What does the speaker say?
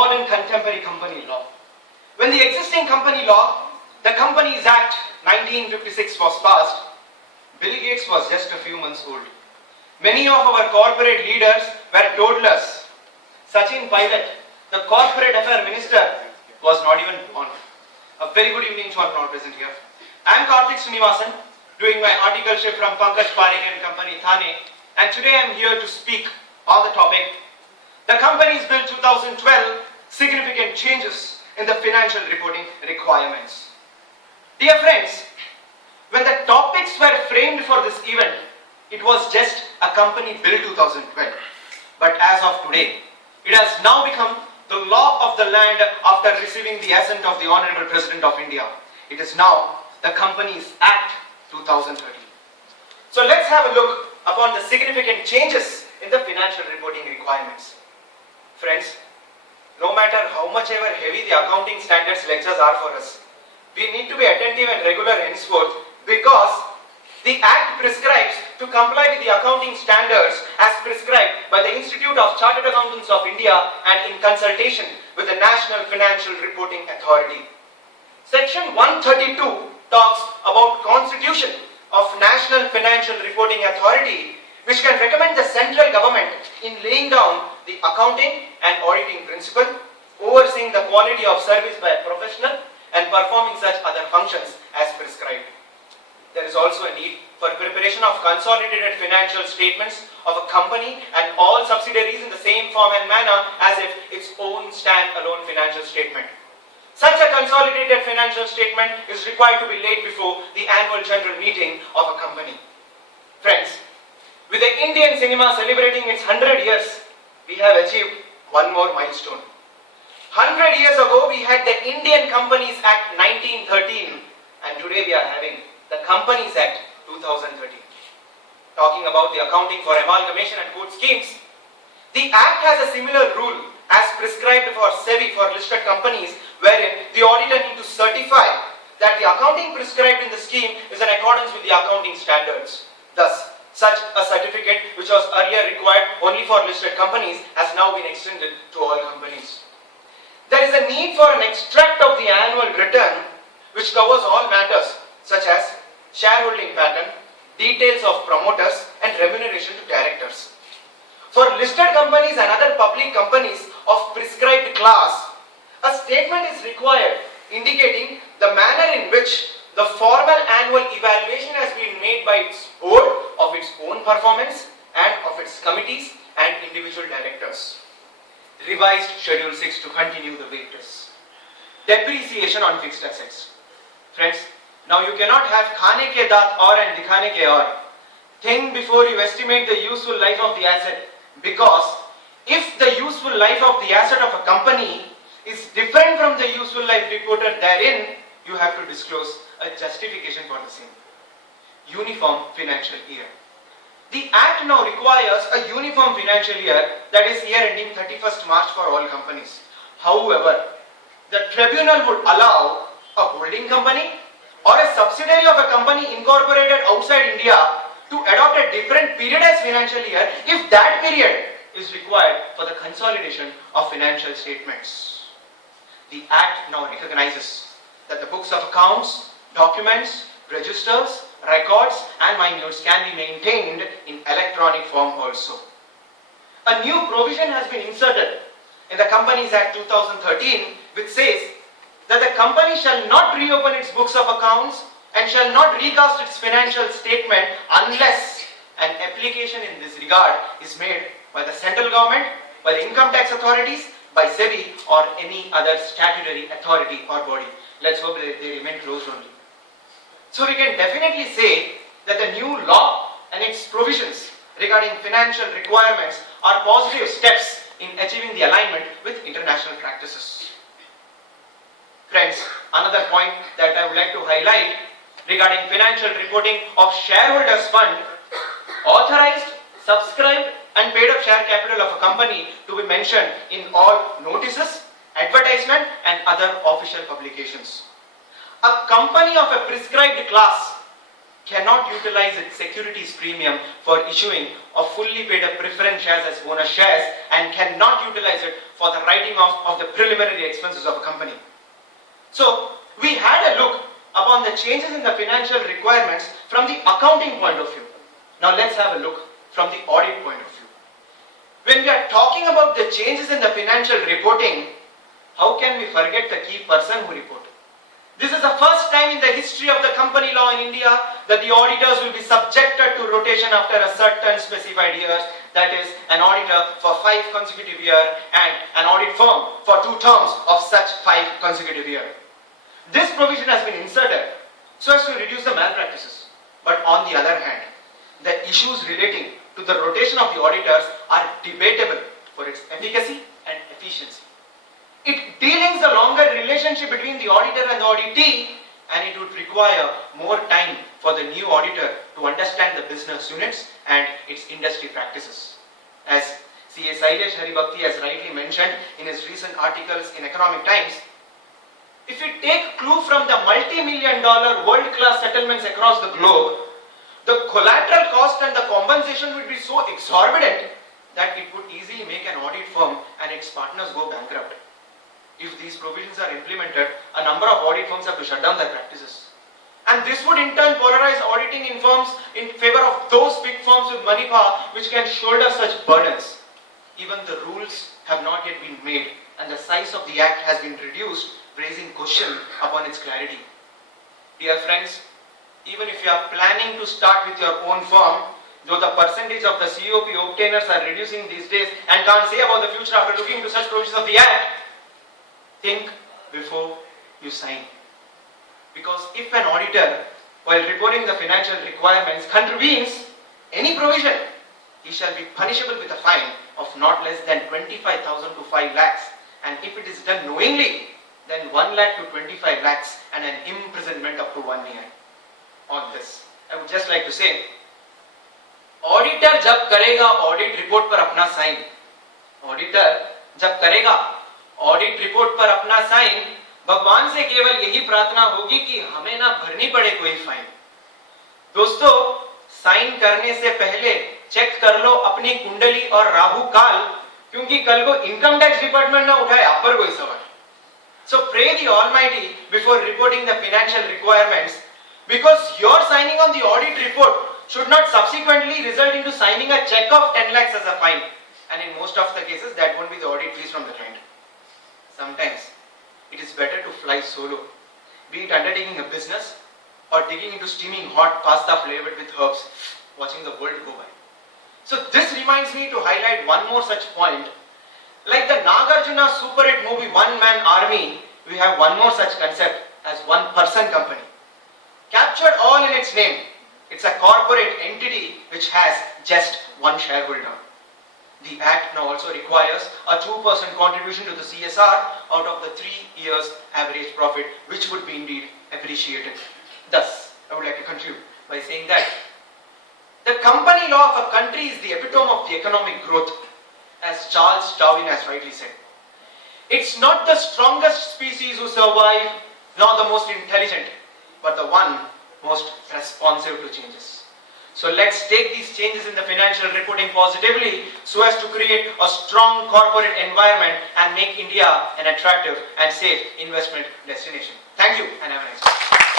modern contemporary company law. When the existing company law, the Companies Act 1956 was passed, Bill Gates was just a few months old. Many of our corporate leaders were toddlers. Sachin Pilot, the corporate affairs minister, was not even born. A very good evening to all not present here. I am Kartik doing my articleship from Pankaj Parekh and Company Thane, and today I am here to speak on the topic, the Companies Bill 2012, significant changes in the financial reporting requirements. Dear friends, when the topics were framed for this event, it was just a Company Bill 2012. But as of today, it has now become the law of the land after receiving the assent of the Honorable President of India. It is now the Companies Act 2013. So let's have a look upon the significant changes in the financial reporting requirements. Friends, no matter how much ever heavy the accounting standards lectures are for us, we need to be attentive and regular henceforth, because the Act prescribes to comply with the accounting standards as prescribed by the Institute of Chartered Accountants of India and in consultation with the National Financial Reporting Authority. Section 132 talks about constitution of National Financial Reporting Authority, which can recommend the central government in laying down the accounting and auditing principle, overseeing the quality of service by a professional, and performing such other functions as prescribed. There is also a need for preparation of consolidated financial statements of a company and all subsidiaries in the same form and manner as if its own stand-alone financial statement. Such a consolidated financial statement is required to be laid before the annual general meeting of a company. Friends, with the Indian cinema celebrating its 100 years, we have achieved one more milestone. 100 years ago, we had the Indian Companies Act 1913, and today we are having the Companies Act 2013. Talking about the accounting for amalgamation and code schemes, the Act has a similar rule as prescribed for SEBI for listed companies, wherein the auditor needs to certify that the accounting prescribed in the scheme is in accordance with the accounting standards. Thus, such a certificate, which was earlier required only for listed companies, has now been extended to all companies. There is a need for an extract of the annual return which covers all matters such as shareholding pattern, details of promoters, and remuneration to directors. For listed companies and other public companies of prescribed class, a statement is required indicating the manner in which the formal annual evaluation has been made by its board of its own performance and of its committees and individual directors. Revised Schedule 6 to continue the way it is. Depreciation on fixed assets. Friends, now you cannot have khane ke daat aur and dikhane ke aur. Think before you estimate the useful life of the asset, because if the useful life of the asset of a company is different from the useful life reported therein, you have to disclose a justification for the same. Uniform financial year. The Act now requires a uniform financial year, that is year ending 31st March for all companies. However, the tribunal would allow a holding company or a subsidiary of a company incorporated outside India to adopt a different period as financial year if that period is required for the consolidation of financial statements. The Act now recognizes that the books of accounts, documents, registers, records and minutes can be maintained in electronic form also. A new provision has been inserted in the Companies Act 2013, which says that the company shall not reopen its books of accounts and shall not recast its financial statement unless an application in this regard is made by the central government, by the income tax authorities, by SEBI or any other statutory authority or body. Let's hope that they remain closed only. So we can definitely say that the new law and its provisions regarding financial requirements are positive steps in achieving the alignment with international practices. Friends, another point that I would like to highlight regarding financial reporting of shareholders' fund, authorized, subscribed and paid up share capital of a company to be mentioned in all notices, advertisement and other official publications. A company of a prescribed class cannot utilize its securities premium for issuing or fully paid up preference shares as bonus shares and cannot utilize it for the writing off of the preliminary expenses of a company. So, we had a look upon the changes in the financial requirements from the accounting point of view. Now let's have a look from the audit point of view. When we are talking about the changes in the financial reporting, how can we forget the key person who reported? This is the first time in the history of the company law in India that the auditors will be subjected to rotation after a certain specified years, that is, an auditor for 5 consecutive years and an audit firm for 2 terms of such 5 consecutive years. This provision has been inserted so as to reduce the malpractices. But on the other hand, the issues relating to the rotation of the auditors are debatable for its efficacy and efficiency. It dealings a longer relationship between the auditor and the auditee, and it would require more time for the new auditor to understand the business units and its industry practices. As C.A. Sailesh Haribhakti has rightly mentioned in his recent articles in Economic Times, if we take clue from the multi-million-dollar world-class settlements across the globe, the collateral cost and the compensation would be so exorbitant that it would easily make an audit firm and its partners go bankrupt. If these provisions are implemented, a number of audit firms have to shut down their practices. And this would in turn polarize auditing in firms in favor of those big firms with money power which can shoulder such burdens. Even the rules have not yet been made and the size of the act has been reduced, raising question upon its clarity. Dear friends, even if you are planning to start with your own firm, though the percentage of the COP obtainers are reducing these days and can't say about the future after looking into such provisions of the act, think before you sign. Because if an auditor, while reporting the financial requirements, contravenes any provision, he shall be punishable with a fine of not less than 25,000 to 5 lakhs. And if it is done knowingly, then 1 lakh to 25 lakhs and an imprisonment up to 1 year. On this, I would just like to say, auditor जब करेगा audit report पर अपना sign, auditor जब करेगा audit report पर अपना sign, भगवान से केवल यही प्रार्थना होगी कि हमें ना भरनी पड़े कोई फाइन। दोस्तों, साइन करने से पहले चेक कर लो अपनी कुंडली और राहु काल, क्योंकि कल को इनकम टैक्स डिपार्टमेंट ना उठाए आप पर कोई सवाल। So pray the Almighty before reporting the financial requirements, because your signing on the audit report should not subsequently result into signing a check of 10 lakhs as a fine. And in most of the cases, that won't be the audit fees from the client. Sometimes it is better to fly solo, be it undertaking a business or digging into steaming hot pasta flavored with herbs, watching the world go by. So this reminds me to highlight one more such point. Like the Nagarjuna super hit movie One Man Army, we have one more such concept as one person company. Captured all in its name, it's a corporate entity which has just one shareholder. The Act now also requires a 2% contribution to the CSR out of the 3 years average profit, which would be indeed appreciated. Thus, I would like to conclude by saying that the company law of a country is the epitome of the economic growth, as Charles Darwin has rightly said. It's not the strongest species who survive, nor the most intelligent, but the one most responsive to changes. So let's take these changes in the financial reporting positively so as to create a strong corporate environment and make India an attractive and safe investment destination. Thank you and have a nice day.